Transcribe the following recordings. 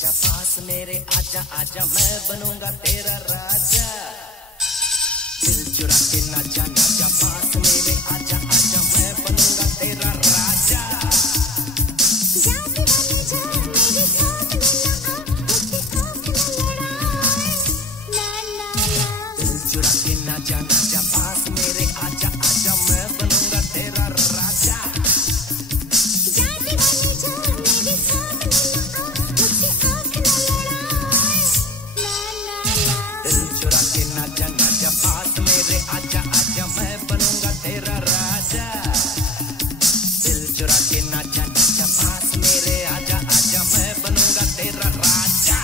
नाचा पास मेरे आजा आजा मैं बनूंगा तेरा राजा। दिल चुरा के नाचा नाचा पास मेरे आजा आजा मैं बनूंगा तेरा राजा। दिल चुरा के नाचा नाचा पास मेरे आजा आजा मैं बनूंगा तेरा राजा। दिल चुरा के नाचा नाचा पास मेरे आजा आजा मैं बनूंगा तेरा राजा। दिल चुरा के नाचा नाचा पास मेरे आजा आजा मैं बनूंगा तेरा राजा।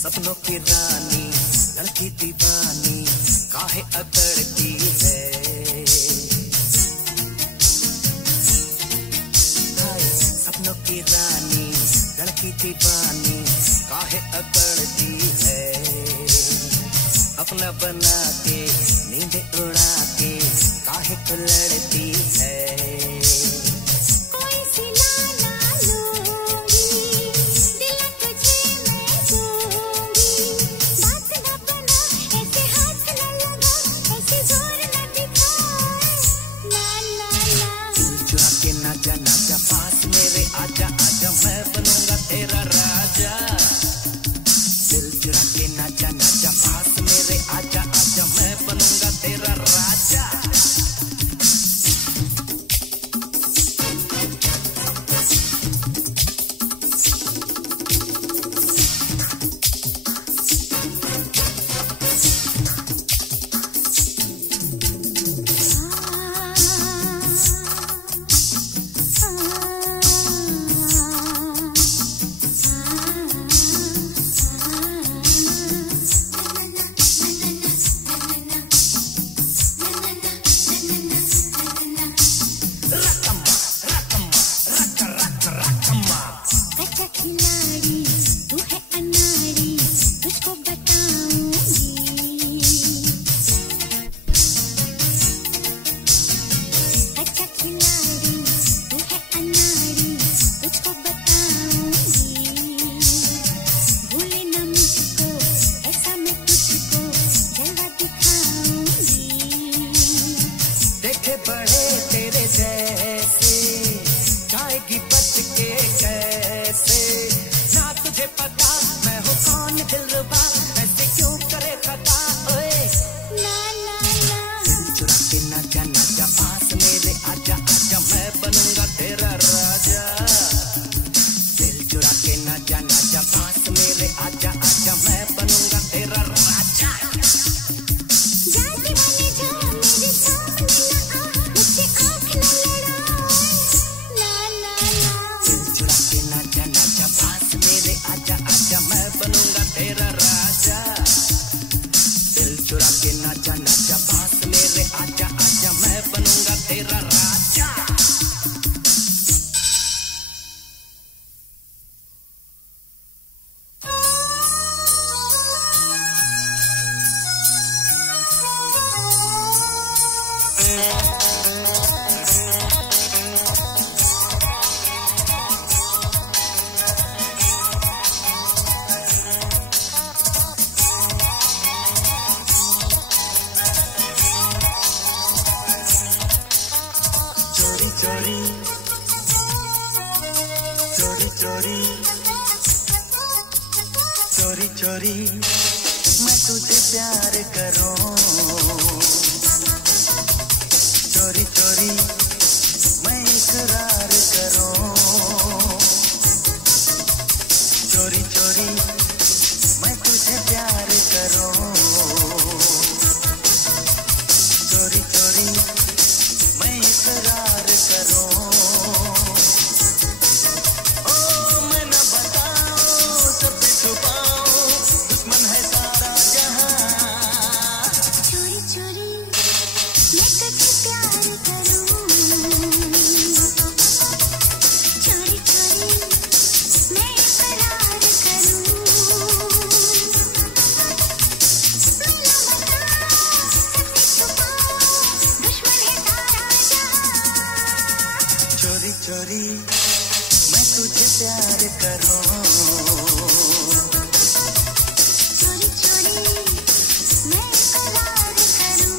सपनों की रानी लड़की दीवानी काहे अकड़ती है। सपनों की रानी लड़की दीवानी काहे अकड़ती है। अपना बना के नींद उड़ा के काहे को लड़ती है। नाचा नाचा पास मेरे आजा आजा मैं बनूंगा तेरा राजा। दिल चुरा के नाचा नाचा पास मेरे आजा आजा मैं बनूंगा तेरा राजा। बड़े तेरे जैसे जाएगी बच के कैसे। ना तुझे पता मैं हूँ कौन दिलरुबा ऐसे क्यों करे खता। ओए दिल चुरा के नाचा नाचा पास मेरे आजा आजा मैं बनूंगा तेरा राजा। दिल चुरा के नाचा नाचा पास मेरे आजा आजा मैं बनूंगा तेरा राजा। आजा आजा मैं बनूंगा तेरा राजा। दिल चुरा के नाचा नाचा पास मेरे आजा आजा मैं बनूंगा तेरा राजा। चोरी चोरी चोरी चोरी चोरी मैं तुझे प्यार करूं। चोरी चोरी मैं इकरार करूं। चोरी चोरी मैं तुझे प्यार करूं। चोरी चोरी मैं इकरार करूं। ओ मैं न बताऊं सब छुपाऊं चोरी मैं तुझे प्यार करूं, चोरी चोरी मैं करार करूं,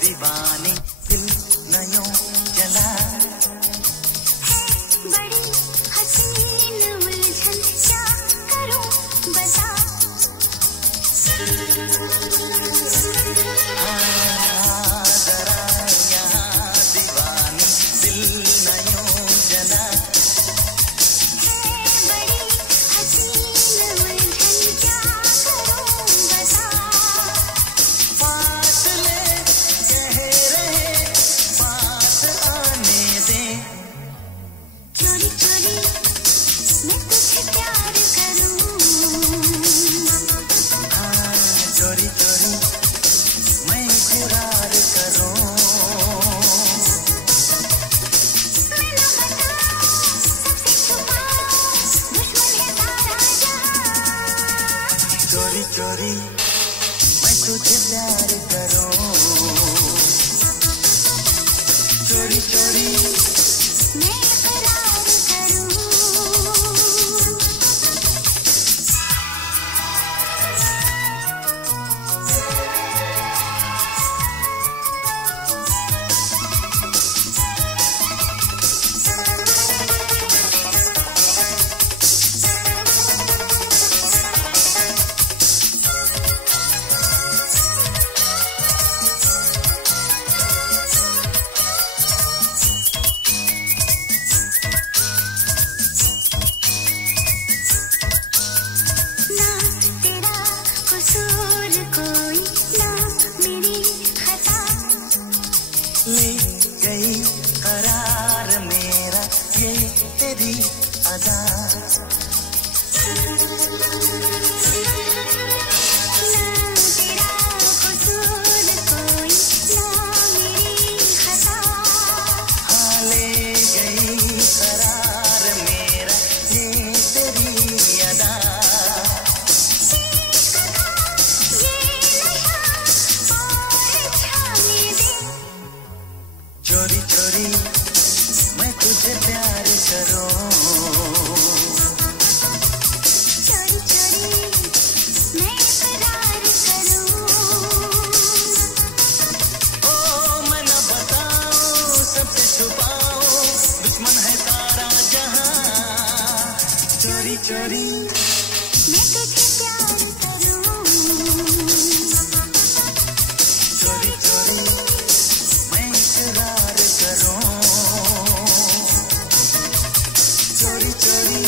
दीवानी दिल नयों जला बड़ी हसीन उलझन क्या करूं बता, जरा यहाँ दीवानी दिल नयों जला बड़ी हसीन उलझन क्या करूं बता, फासले कह रहे पास आने दे, चोरी चोरी मैं तुझे प्यार करूं, चोरी चोरी मैं इकरार करूं, मैं ना बताऊं सबसे छुपाऊं दुश्मन है सारा जहां, चोरी चोरी मैं तुझे प्यार करूं, चोरी चोरी मैं इकरार करूं, ना तेरा कसूर कोई ना मेरी खता, ले गई करार मेरा ये तेरी अदा, ना तेरा कसूर कोई ना मेरी खता, हाँ ले गई करार मेरा ये तेरी अदा, चोरी चोरी मैं तुझे प्यार करूं, चोरी चोरी मैं इकरार करूं, ओ मैं न बताऊं सबसे छुपाऊं दुश्मन है सारा जहां, चोरी चोरी मैं तुझे प्यार करूं, चोरी चोरी मैं इकरार करूं, चोरी चोरी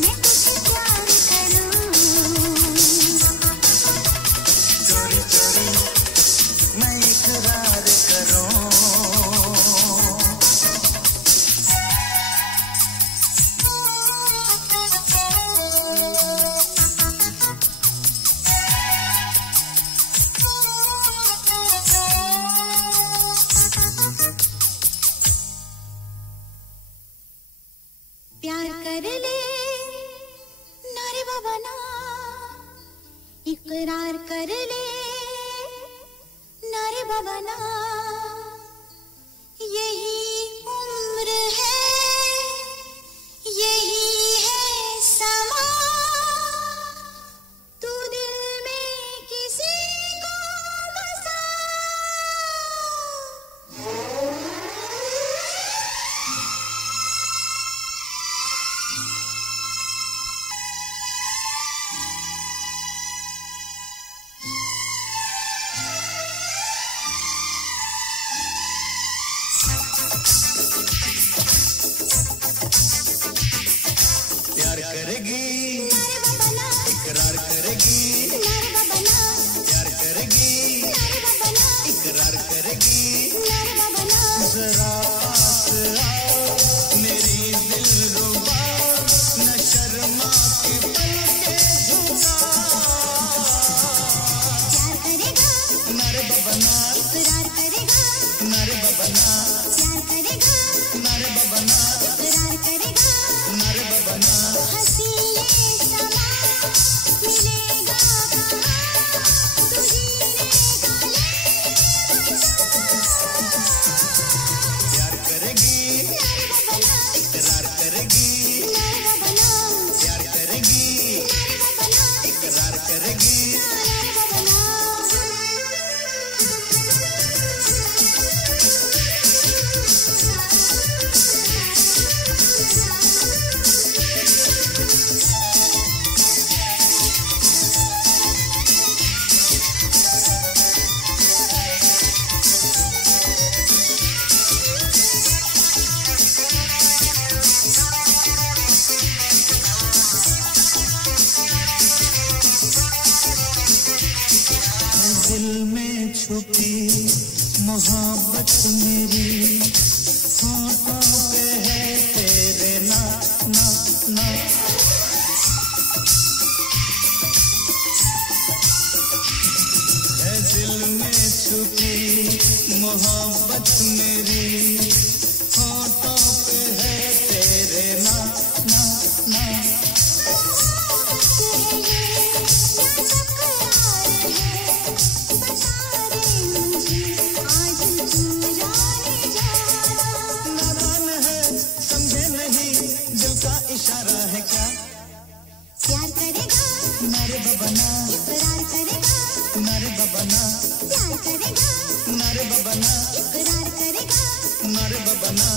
मैं तुझे प्यार करूं, चोरी चोरी मैं इकरार करूं, प्यार कर ले ना रे बाबा ना, इकरार कर ले ना रे बाबा ना, यही उम्र है यही है समा, तू दिल में किसी को बसा, प्यार करेगी इकरार करेगी मोहब्बत मेरी होठों पे है तेरे ना ना ना। है दिल में छुपी मोहब्बत मेरी होठों पे है तेरे ना ना ना। इशारा है क्या प्यार करेगा नारे बबना इकरार करेगा नारे बबना प्यार करेगा नारे बबना इकरार करेगा नारे बबना।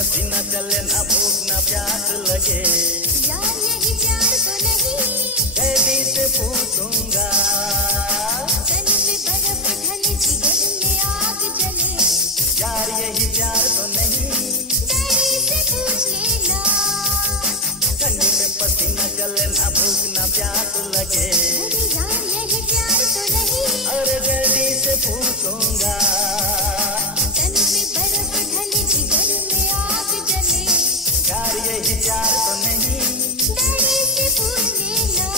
पसीना चले ना भूख ना प्यास लगे, यार यही प्यार तो नहीं, डैडी से पूछूंगा। तन पे बर्फ ढले जिगर में आग जले, यार यही प्यार तो नहीं, डैडी से पूछ लेना। ठंडी में पसीना चले ना भूख ना प्यास लगे, अरे यार यही प्यार तो नहीं, अरे डैडी से पूछूंगा। तन पे बर्फ ढले जिगर में आग जले, यार यही प्यार तो नहीं, डैडी से पूछ लेना।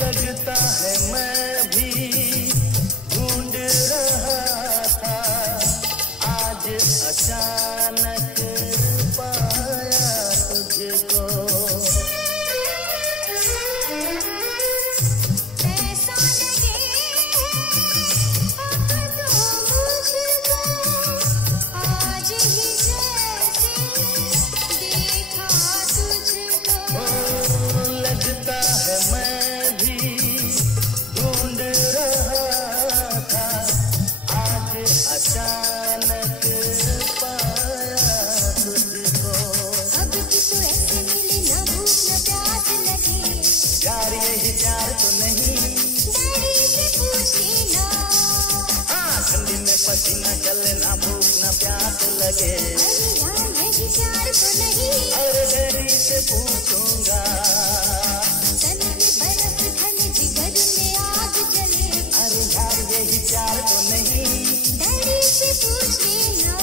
लगता है मैं भी ढूंढ रहा था, आज अचानक पाया तुझको। ऐसा लगे अब तो मुझको, आज ही जैसे देखा तुझको। लगता है मैं भी ढूंढ रहा था, आज अचानक पाया तुझको। अब की तो ऐसे मिले ना भूख ना प्यास लगे, यार यही प्यार तो नहीं, डैडी से पूछ लेना। हाँ ठंडी में पसीना चले ना भूख ना प्यास लगे, अरे यार यही प्यार तो नहीं, अरे डैडी से पूछूंगा। तन पे बर्फ ढले जिगर में आग जले, अरे यार यही प्यार तो नहीं, डैडी से पूछ लेना।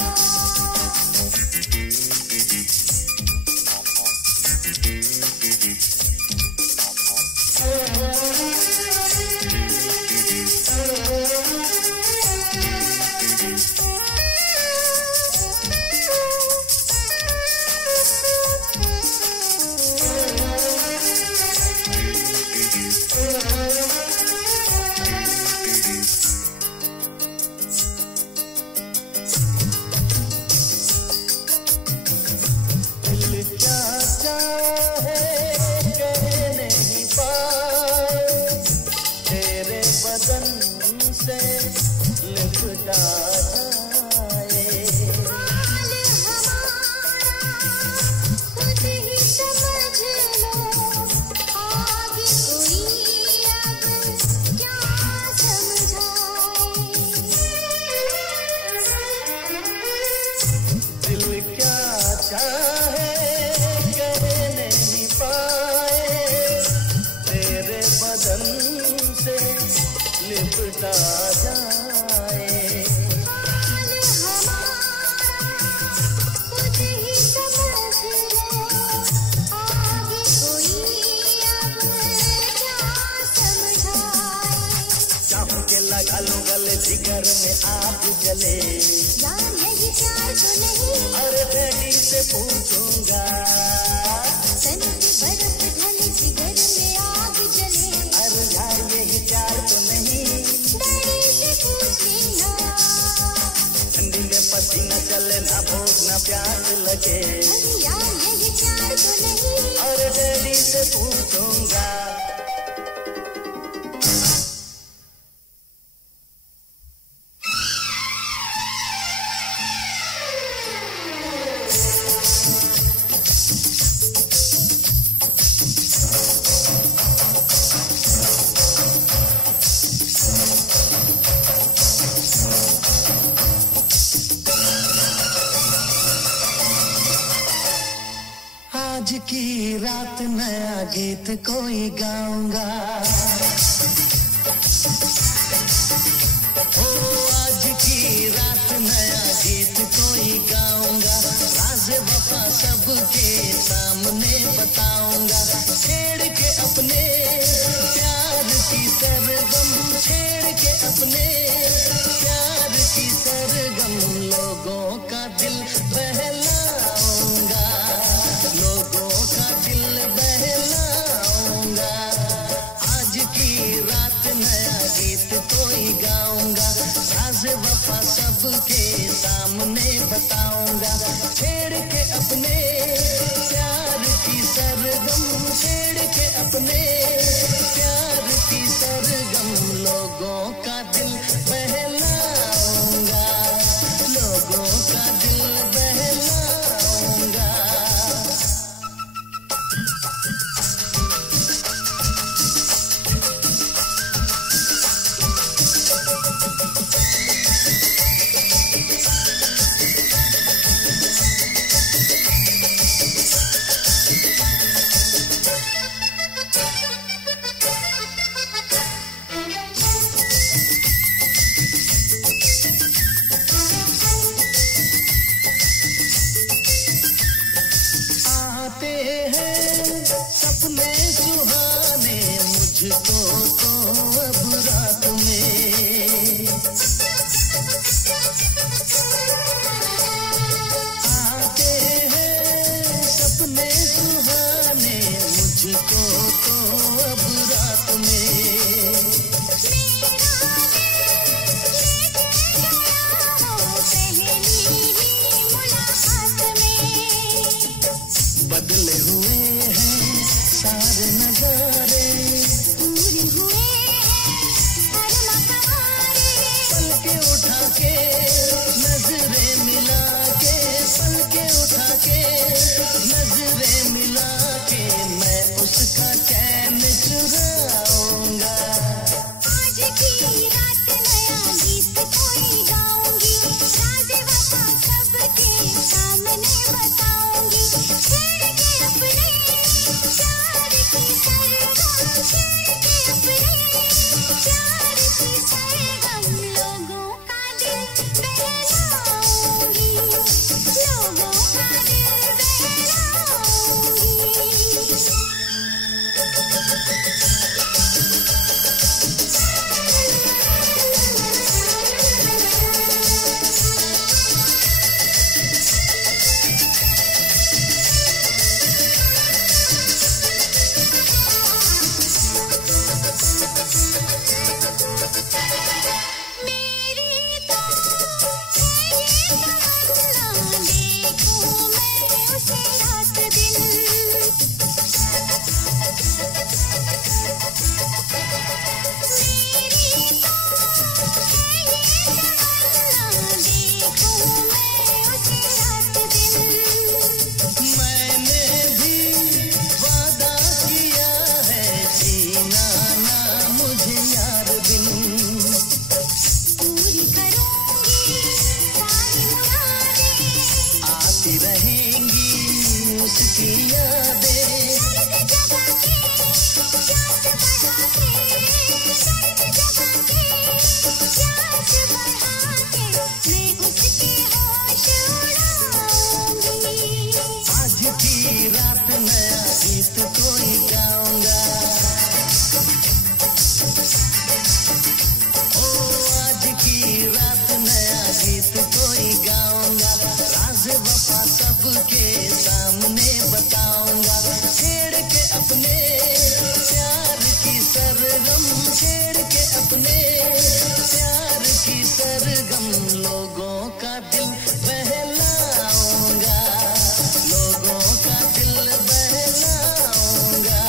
दिल क्या चाहे कह नहीं पाए, तेरे बदन से लिपटा जाए। हाल हमारा खुद ही समझ लो, आगे कोई अब क्या समझाए। दिल क्या चाहे कह नहीं पाए, तेरे बदन से लिपटा जाए। हाल हमारा खुद ही समझ लो, आगे कोई अब क्या समझाए। चाहूं के लगा लूं गले जिगर में आग जले, यार यही प्यार तो नहीं, अरे डैडी से पूछूंगा। तन पे बर्फ ढले जिगर में आग जले, अरे यार यही प्यार तो नहीं, डैडी से पूछ लेना। ठंडी में पसीना चले ना भूख ना प्यास लगे, अरे यार यही प्यार तो नहीं, अरे डैडी से पूछूंगा। आज की रात नया गीत कोई गाऊंगा, ओ आज की रात नया गीत कोई गाऊंगा, राज वफा सबके सामने बताऊंगा, छेड़ के अपने प्यार बताऊंगा, छेड़ के अपने प्यार की सरगम, छेड़ के अपने प्यार की सरगम, लोगों का दिल बहलाऊंगा, लोगों का दिल बहलाऊंगा। आते हैं सपने सुहाने मुझको तो अब रात में, आते हैं सपने सुहाने मुझको तो अब रात में। बदले हुए हैं सारे नजारे, पूरे हुए हैं हर मकारे, पलके उठा के नजरें मिला के, पलके उठा के नजरें मिला के, मैं उसका चैन चुराऊंगा। आज की रात नया गीत कोई गाऊंगी, राज़ वफा सबके सामने बताऊंगी, छेड़ के अपने प्यार की सरगम, छेड़ के अपने प्यार की सरगम, लोगों का दिल बहलाऊंगी, लोगों का दिल बहलाऊंगी। मेरी तो है ये तमन्ना, देखूं मैं उसे रात दिन, मेरी तो है ये तमन्ना, देखूं मैं उसे रात दिन। मैंने भी वादा किया है जीना ना मुझे यार बिन, पूरी करूंगी सारी मुरादें, आती रहेंगी उसकी यादें, दर्द जगा के प्यास बढ़ा के, दर्द जगा के प्यास बढ़ा के, मैं उसके होश उड़ाऊंगी। आज की रात नया गीत कोई गाऊंगा, ओ आज की रात नया गीत कोई गाऊंगा, राज़ वफा सबके सामने बताऊंगा, छेड़ के अपने प्यार की सरगम, छेड़ के अपने प्यार की सरगम, लोगों का दिल बहलाऊंगा, लोगों का दिल बहलाऊंगा।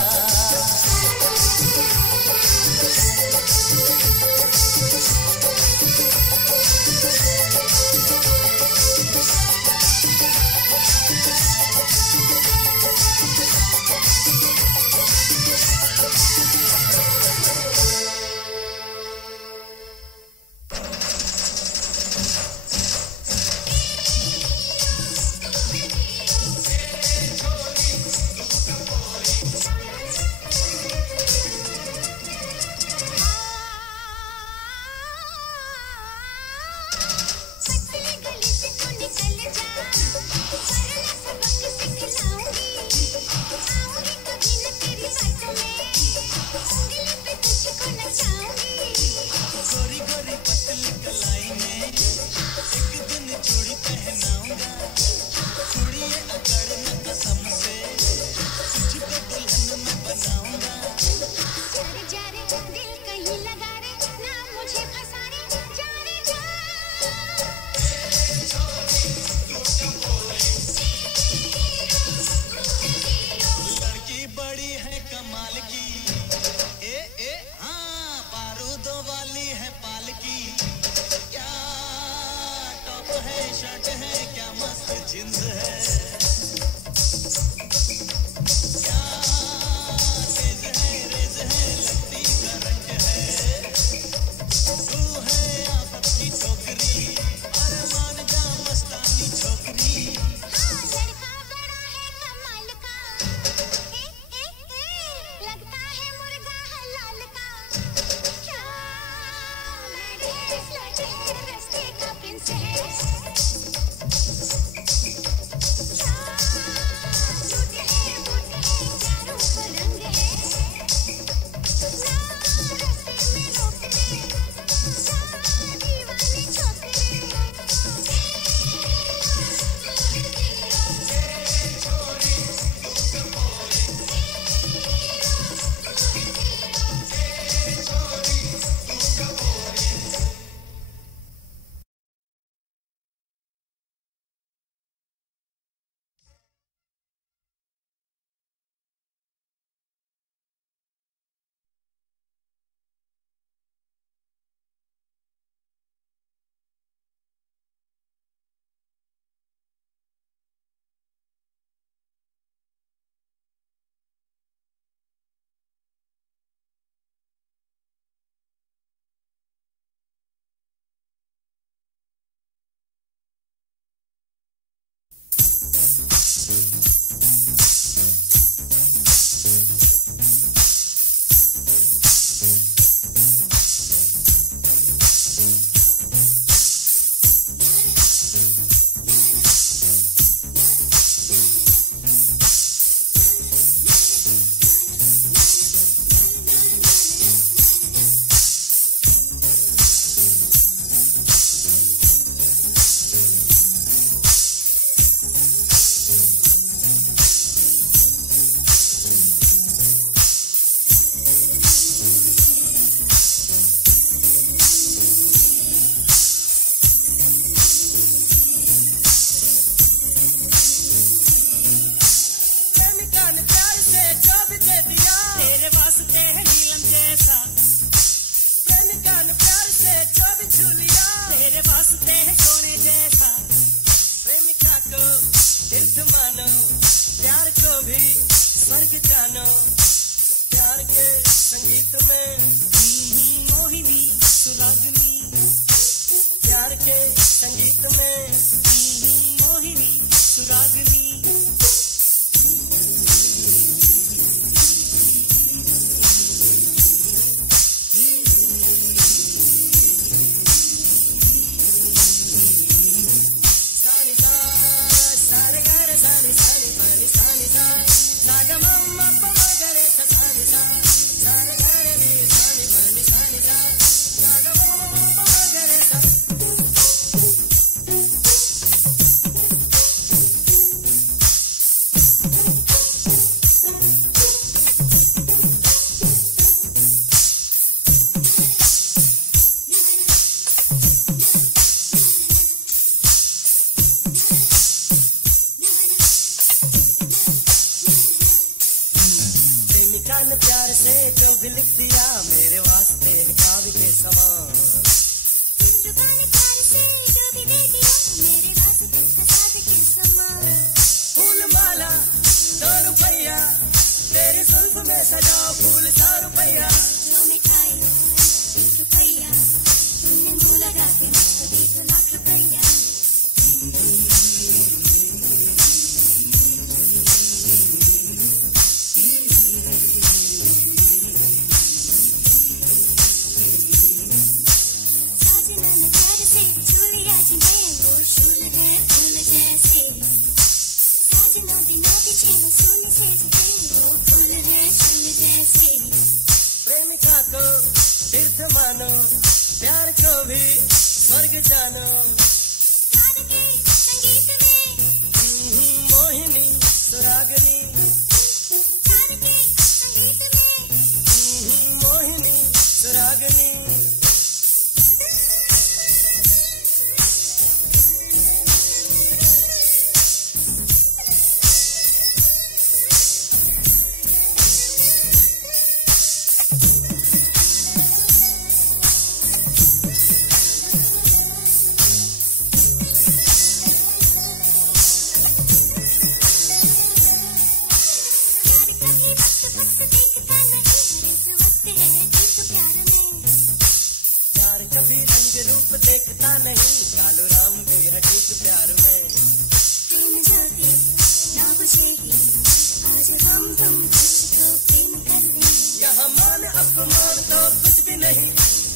जान प्यार से जो भी छू लिया तेरे वास्ते है सोने जैसा प्रेमिका को तीर्थ मानो प्यार को भी स्वर्ग जानो प्यार के संगीत में मोहिनी सुरागनी प्यार के संगीत में मोहिनी सुरागनी प्यार से जो भी लिख दिया मेरे वास्ते है काव्य के समान प्यार से जो भी दे दिया मेरे वास्ते प्रसाद के समान फूल माला 2 रुपया तेरी जुल्फ में सजाओ फूल 4 रुपया जो मिठाई 1 रुपया तुमने मुँह लगा के मुझको दी तो लाख रुपया प्रेमिका को तीर्थ मानो प्यार को भी स्वर्ग जानो प्यार के संगीत में मोहिनी सुरागनी प्यार के संगीत में मोहिनी सुरागनी कभी रंग रूप देखता नहीं कालू राम भी है ठीक प्यार में प्रेम ज्योति ना बुझेगी आज हम तुम जिसको प्रेम कर ले यहाँ मान अपमान तो कुछ भी नहीं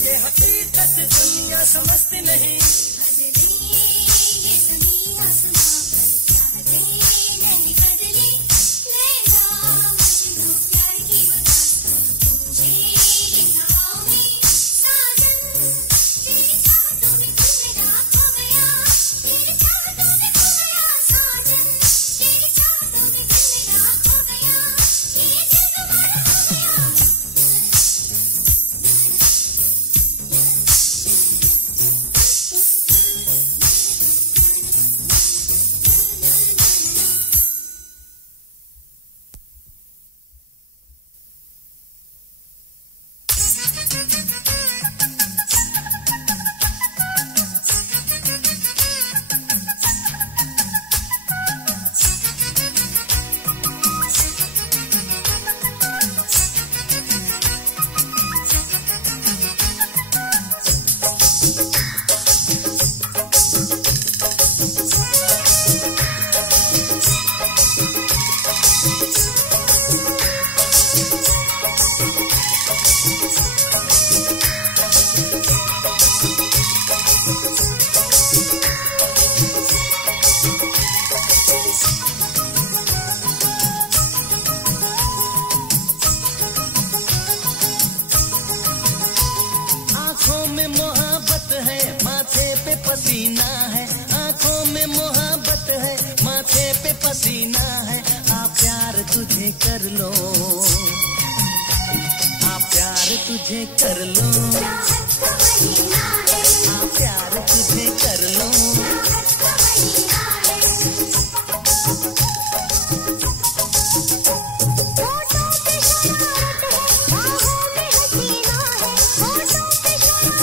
ये हकीकत दुनिया समझती नहीं बदले ये जमीन आसमां पर चाहते नहीं बदली लैला मजनू प्यार की वो दास्तां मुझे इन हवाओं में साजन तेरी चाहतों में तू मेरा खो गया तेरी चाहतों में खो गया साजन तेरी चाहतों में दिल मेरा खो गया ये दिल तुम्हारा हो गया पसीना है आंखों में मोहब्बत है माथे पे पसीना है आ प्यार तुझे कर लो आ प्यार तुझे कर लो आ प्यार तुझे कर लो होठों पे शरारत है बाहों में हसीना है होठों पे शरारत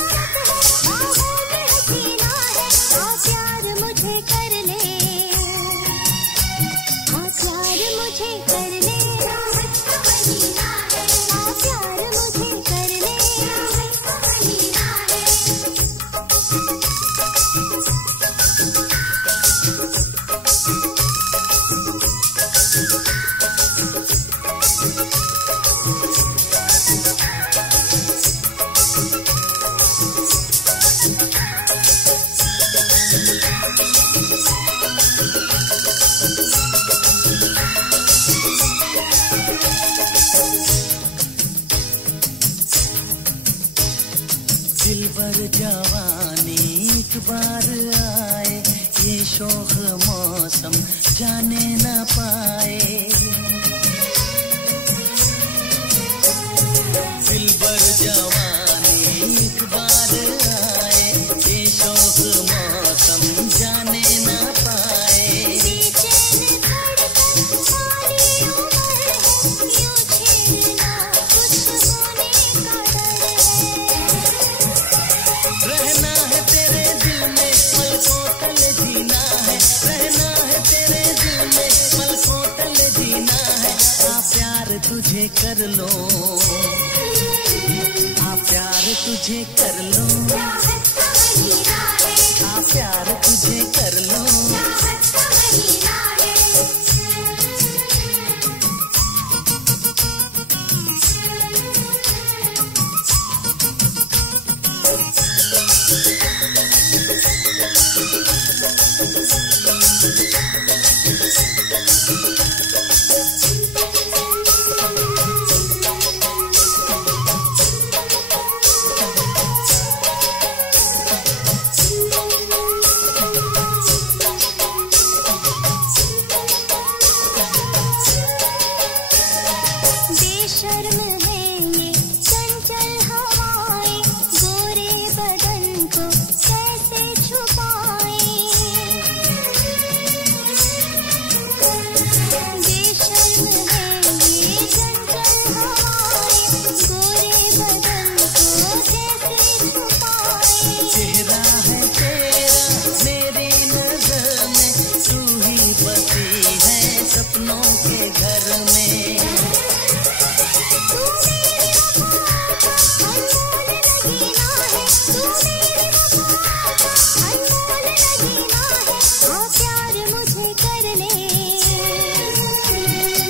पर जवानी एक बार आए, ये शोख मौसम जाने न पाए। दिल पर जवानी एक बार आए, ये शोख मौसम जाने न पाए। बेचैन धड़कन सारी उम्र है, यूं छेड़ना कुछ होने का डर है। रहना है तेरे दिल में पलकों तले जीना है, रहना है तेरे दिल में पलकों तले जीना है। आ प्यार तुझे कर लो, आ प्यार तुझे कर लो, राहत का महीना है, आ प्यार तुझे कर लो। राहत का महीना है। बेशर्म है ये चंचल हवाएं, गोरे बदन को कैसे छुपाएं। बेशर्म है ये चंचल हवाएं, गोरे बदन को कैसे छुपाएं। चेहरा है तेरा मेरी नजर में, तू ही बसी है सपनों के घर में। तू मेरी वफा का अनमोल नगीना है, तू मेरी वफा का अनमोल नगीना है। आ प्यार मुझे कर ले,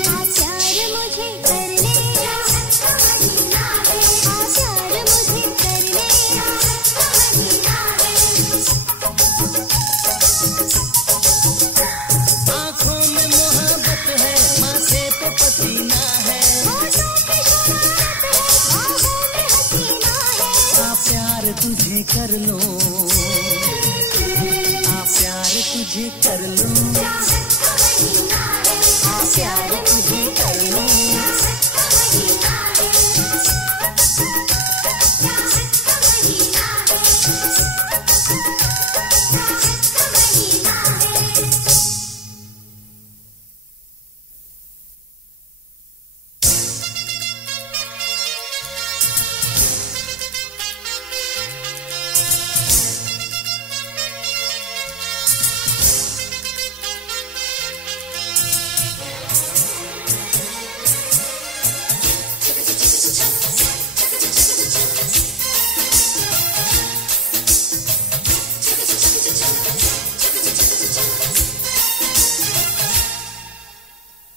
आ प्यार मुझे कर ले, राहत का महीना है। आ प्यार मुझे कर ले, राहत का महीना है। आँखों में मोहब्बत है, माथे पे पसीना है। होठों पे शरारत है, बाहों में हसीना है। आ प्यार तुझे कर लो, आ प्यार तुझे कर लो, राहत का महीना है, आ प्यार तुझे कर लो। राहत का महीना है, राहत का महीना है, राहत का महीना है।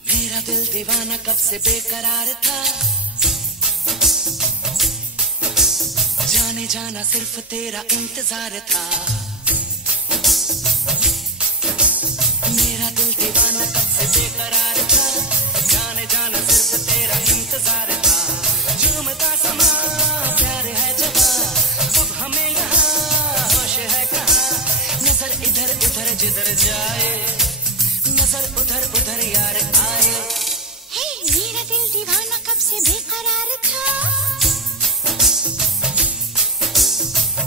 मेरा दिल दीवाना कब से बेकरार था, जाने जाना सिर्फ तेरा इंतजार था। मेरा दिल दीवाना कब से बेकरार था, जाने जाना सिर्फ तेरा इंतजार था। झूमता समा प्यार है जवा, अब हमें यहाँ होश है कहाँ। नजर इधर उधर जिधर जाए, नजर उधर उधर यार आए। हे मेरा दिल दीवाना कब से बेकरार था,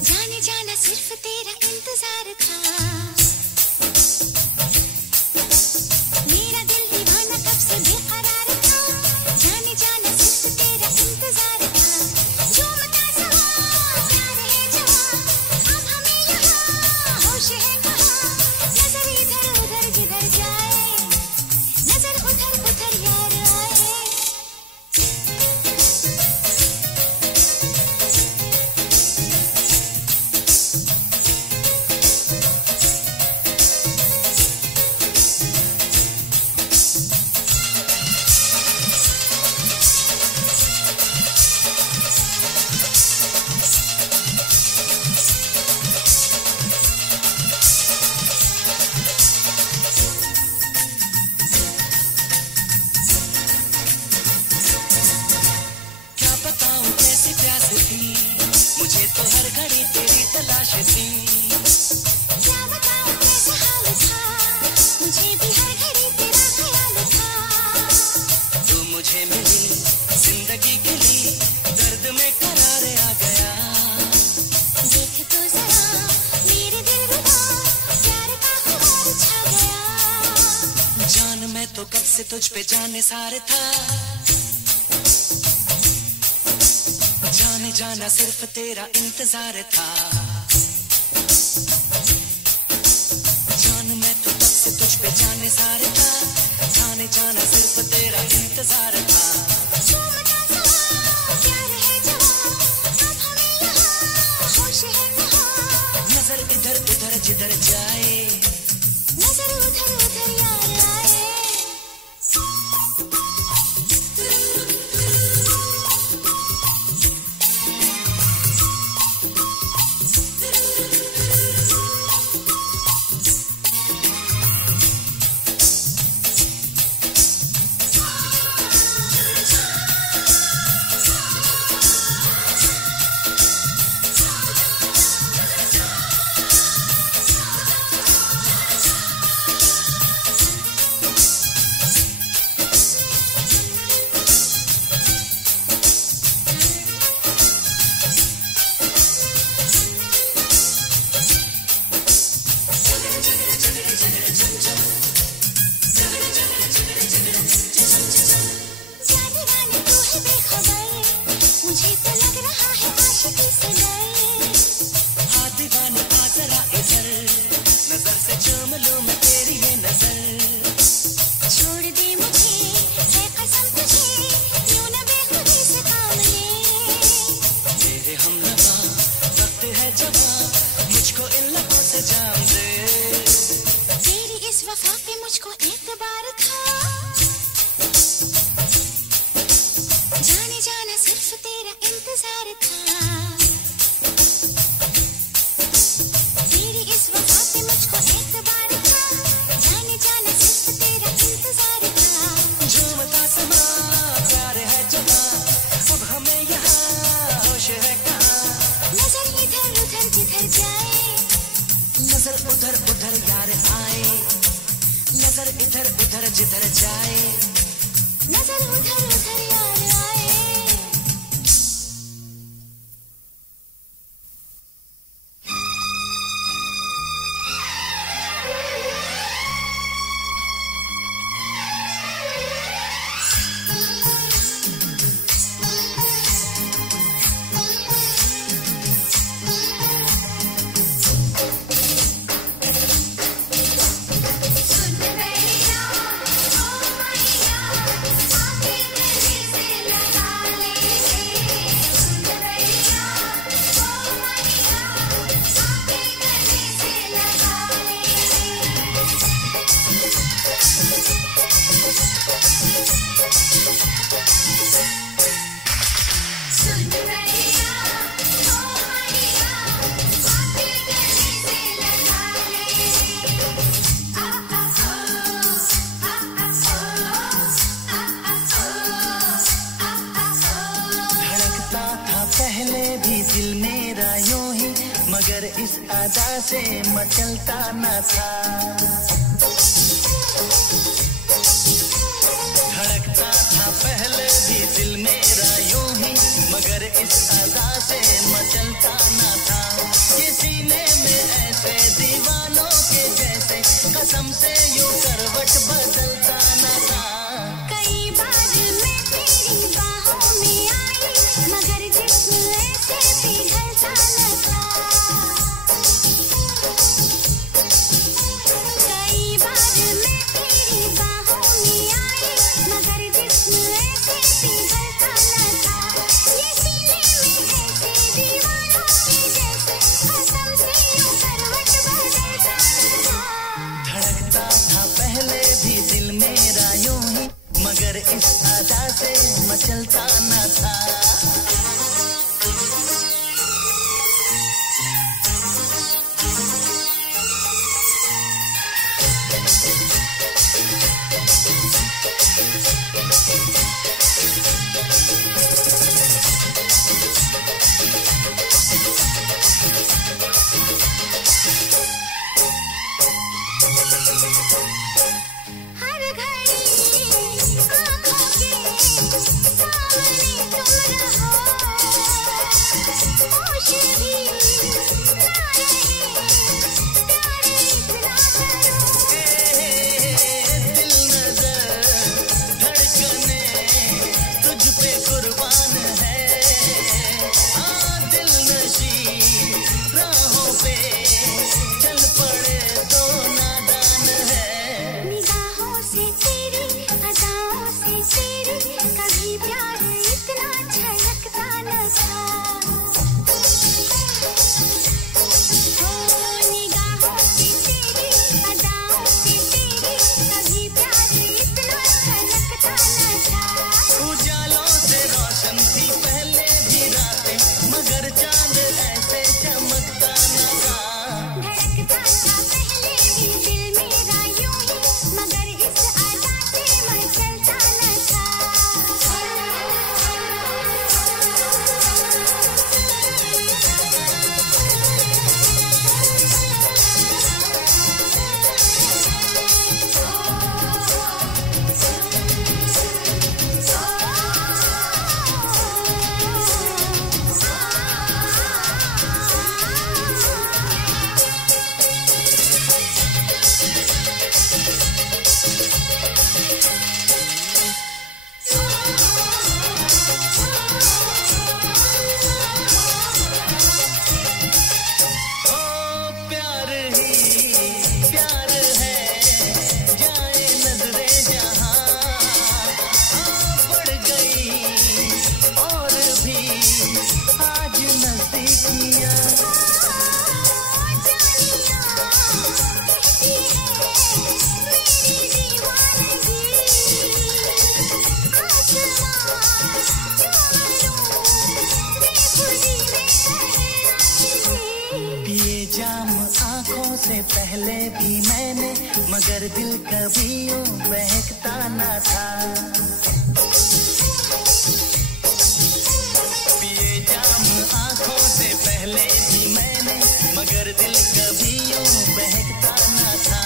जाने जाना सिर्फ तेरा इंतजार था। मेरा दिल दीवाना कब से बेकरार था, जाने जाना सिर्फ तेरा इंतजार था। झूमता समा प्यार है जवा, अब हमें यहाँ होश है कहाँ। नजर इधर उधर जिधर जाए, नजर उधर उधर यार आए। आंखें मिली, जिंदगी खिली, दर्द में करार आ गया। देख तो जरा मेरे दिल रुबा, प्यार का खुमार छा गया। जान मैं तो कब से तुझ पे जाने सार था, जाने जाना सिर्फ तेरा इंतजार था। जान मैं तो कब से तुझ पे जाने सार था, जाने जाना सिर्फ तेरा इंतजार था। झूमता समा प्यार है जवां, अब हमें यहाँ होश है कहाँ। नजर इधर उधर जिधर जाए, नजर उधर उधर यार आए। उधर उधर यार आए, नजर इधर उधर जिधर जाए, नजर उधर उधर यार आए। मगर इस अदा से मचलता न था, धड़कता था पहले भी दिल मेरा यूं ही, मगर इस अदा से मचलता न था। ये सीने में ऐसे दीवानों के जैसे कसम से यूं करवट बदलता न था। कई बार मैं तेरी बाहों में आई, मगर जिस्म ऐसे पिघलता न था। कई बार मैं तेरी बाहों में आई, मगर जिस्म ऐसे पिघलता न था। ये सीने में ऐसे दीवानों के जैसे कसम से यूं करवट बदलता न था। धड़कता था पहले भी दिल मेरा यूं ही, मगर इस अदा से मचलता न था। हर घड़ी आँखों के तुझ पे कुर्बान है, दिल नशी राहों पे चल पड़े तो नादान है। निगाहों से तेरी, अदाओं से तेरी, कभी प्यार इतना छलकता न था। ओ निगाहों से तेरी, अदाओं से तेरी, कभी प्यार इतना छलकता न था। उजालों से रोशन थी पहले भी रातें, मगर चांद ऐसे चमकता न था। धड़कता था पहले भी दिल मेरा यूं ही, मगर इस अदा से मचलता न था। ओ प्यार ही प्यार है, जाए नजरे जहां, बढ़ गई और भी आज नजदीकियां। पिए जाम आंखों से पहले भी मैंने, मगर दिल कभी यूं बहकता न था। पिए जाम आंखों से पहले भी मैंने, मगर दिल कभी यूं बहकता न था।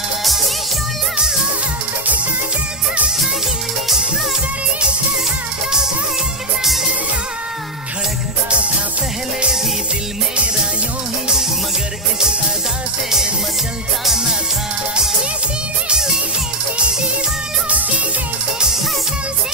धड़कता था पहले भी दिल मेरा यूं ही, मगर इस अदा से मचलता न था। ये सीने में ऐसे दीवानों के जैसे कसम से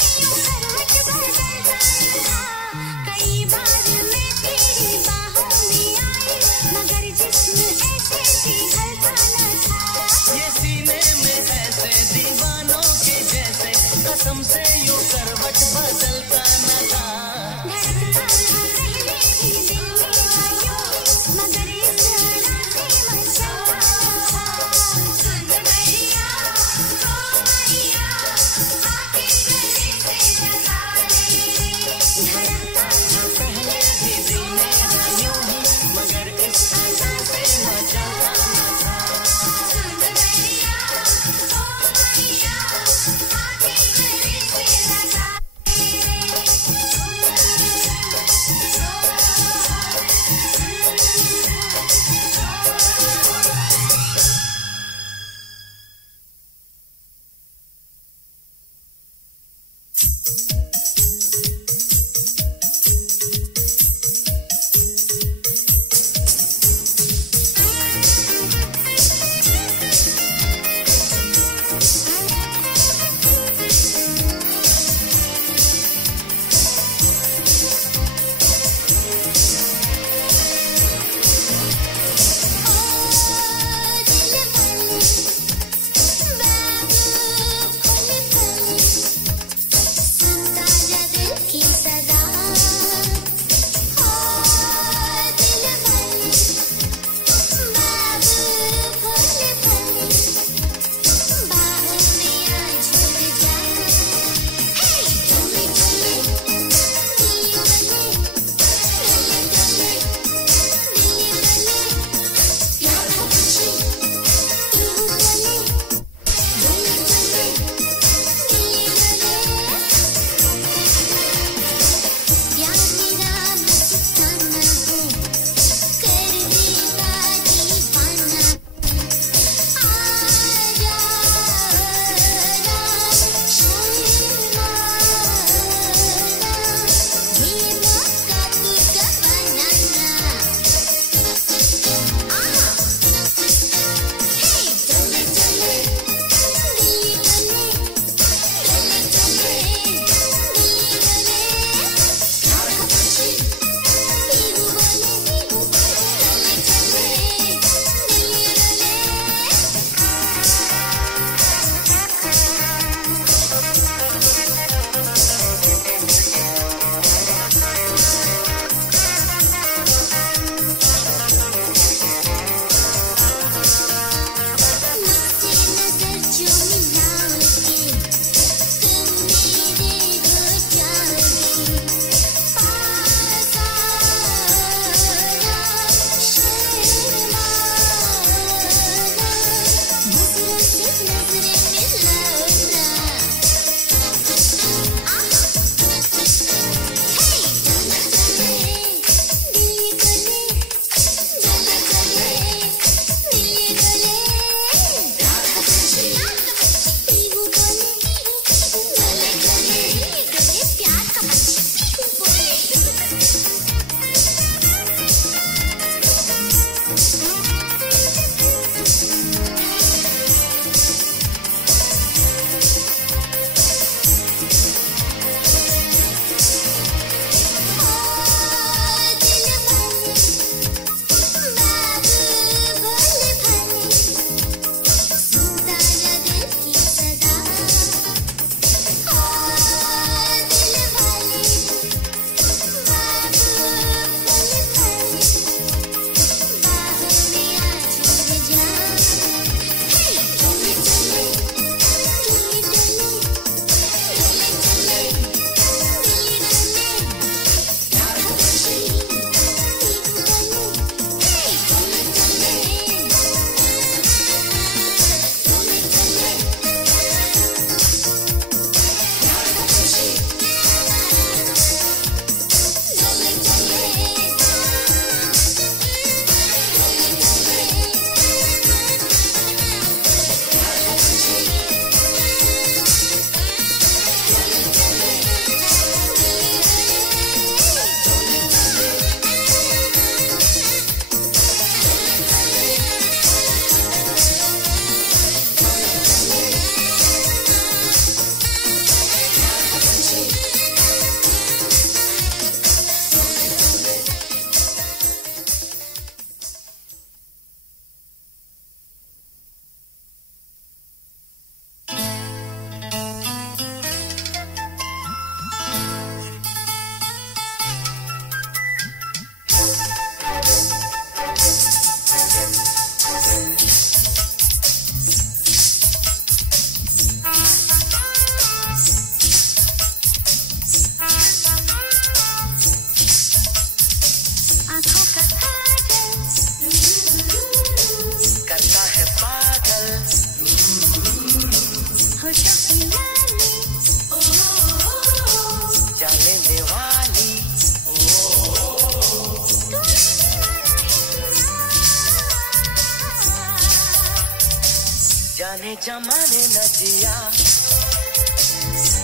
जाने जमाने न जिया,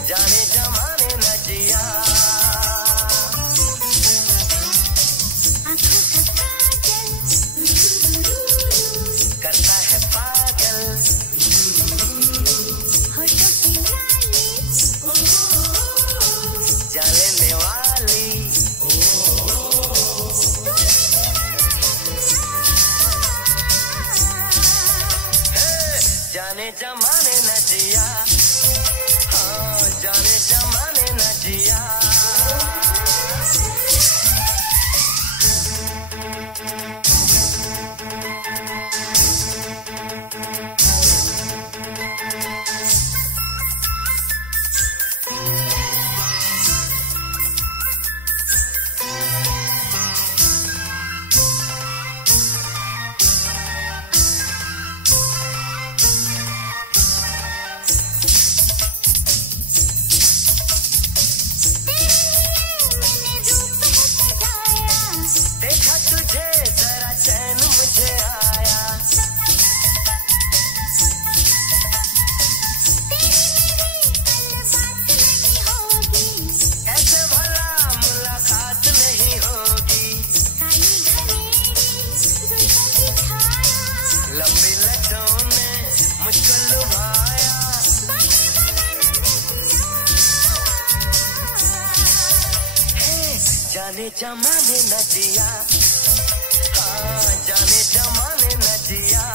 जाने जमाने न जिया। आँखों का काजल करता है पागल, होठों की लाली जलने वाली। जाने जमाने न जिया, हाँ जाने जमाने न जिया। देखा तुझे जरा चैन मुझे आया, ऐसे भला मुलाकात नहीं होगी। लंबी लटों ने मुझको लुभाया, जाने जमाने न जिया, हाँ जाने जमाने न जिया।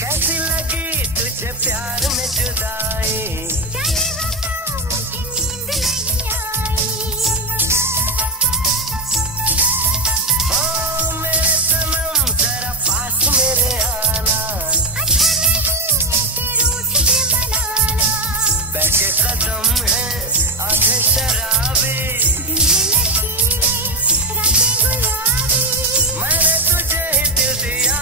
कैसी लगी तुझे प्यार में जुदाई, ओ मेरे सनम जरा पास मेरे आना। बैठे कदम है आधे शराबी, मैंने तुझे ही दिल दिया।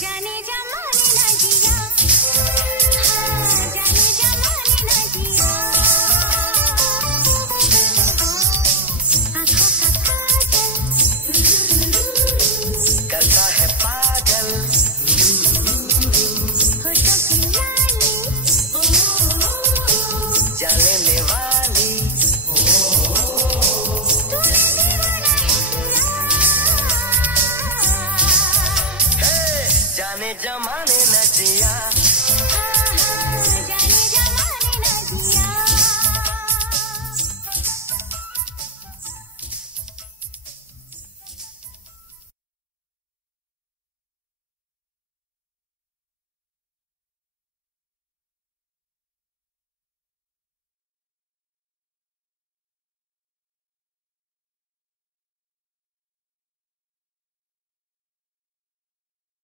जाने जमाने न जिया, हाँ जाने जमाने न जिया। आँखों का काजल करता है पागल, होठों की लाली जलने वाली। जाने जमाने